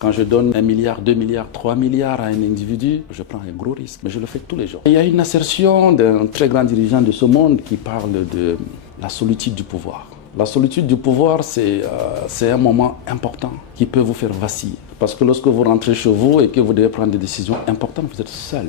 Quand je donne 1 milliard, 2 milliards, 3 milliards à un individu, je prends un gros risque, mais je le fais tous les jours. Il y a une assertion d'un très grand dirigeant de ce monde qui parle de la solitude du pouvoir. La solitude du pouvoir, c'est un moment important qui peut vous faire vaciller. Parce que lorsque vous rentrez chez vous et que vous devez prendre des décisions importantes, vous êtes seul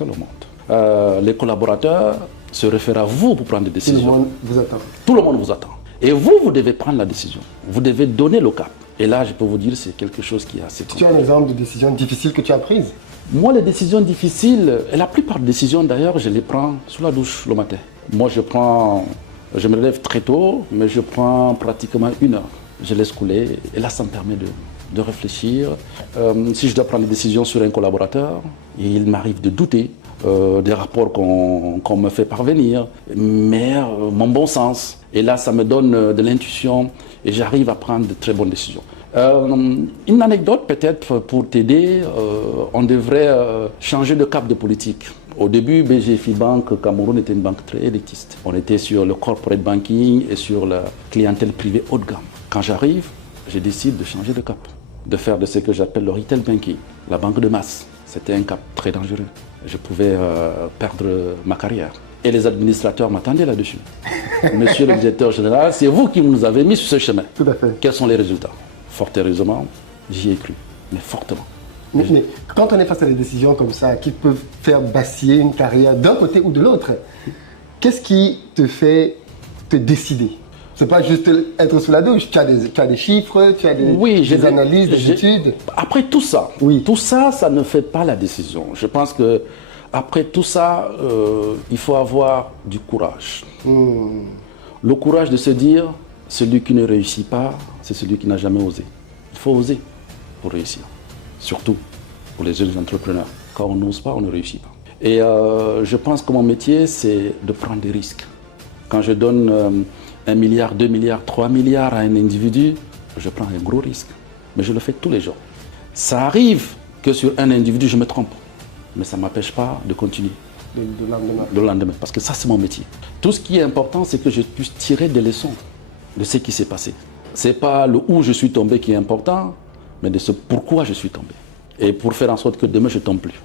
au monde. Les collaborateurs se réfèrent à vous pour prendre des décisions. Tout le monde vous attend. Tout le monde vous attend. Et vous devez prendre la décision. Vous devez donner le cap. Et là, je peux vous dire, c'est quelque chose qui est assez compliqué. Tu as un exemple de décision difficile que tu as prise? Moi, les décisions difficiles, et la plupart des décisions d'ailleurs, je les prends sous la douche le matin. Moi, je me lève très tôt, mais je prends pratiquement 1 heure. Je laisse couler et là, ça me permet de réfléchir. Si je dois prendre des décisions sur un collaborateur, il m'arrive de douter des rapports qu'on me fait parvenir, mais mon bon sens. Et là, ça me donne de l'intuition et j'arrive à prendre de très bonnes décisions. Une anecdote peut-être pour t'aider, on devrait changer de cap de politique. Au début, BGFI Bank Cameroun était une banque très élitiste. On était sur le corporate banking et sur la clientèle privée haut de gamme. Quand j'arrive, je décide de changer de cap, de faire de ce que j'appelle le retail banking, la banque de masse. C'était un cap très dangereux. Je pouvais perdre ma carrière. Et les administrateurs m'attendaient là-dessus. Monsieur le directeur général, c'est vous qui nous avez mis sur ce chemin. Tout à fait. Quels sont les résultats? Fort heureusement, j'y ai cru, mais fortement. Mais quand on est face à des décisions comme ça, qui peuvent faire vaciller une carrière d'un côté ou de l'autre, qu'est-ce qui te fait te décider? C'est pas juste être sous la douche, tu as des chiffres, tu as des analyses, des études. Après tout ça, oui. Tout ça, ça ne fait pas la décision. Je pense que après tout ça, il faut avoir du courage. Le courage de se dire, celui qui ne réussit pas, c'est celui qui n'a jamais osé. Il faut oser pour réussir. Surtout pour les jeunes entrepreneurs. Quand on n'ose pas, on ne réussit pas. Et je pense que mon métier, c'est de prendre des risques. Quand je donne 1 milliard, 2 milliards, 3 milliards à un individu, je prends un gros risque. Mais je le fais tous les jours. Ça arrive que sur un individu, je me trompe. Mais ça ne m'empêche pas de continuer. Le lendemain. Parce que ça, c'est mon métier. Tout ce qui est important, c'est que je puisse tirer des leçons de ce qui s'est passé. Ce n'est pas le où je suis tombé qui est important, mais de ce pourquoi je suis tombé. Et pour faire en sorte que demain, je ne tombe plus.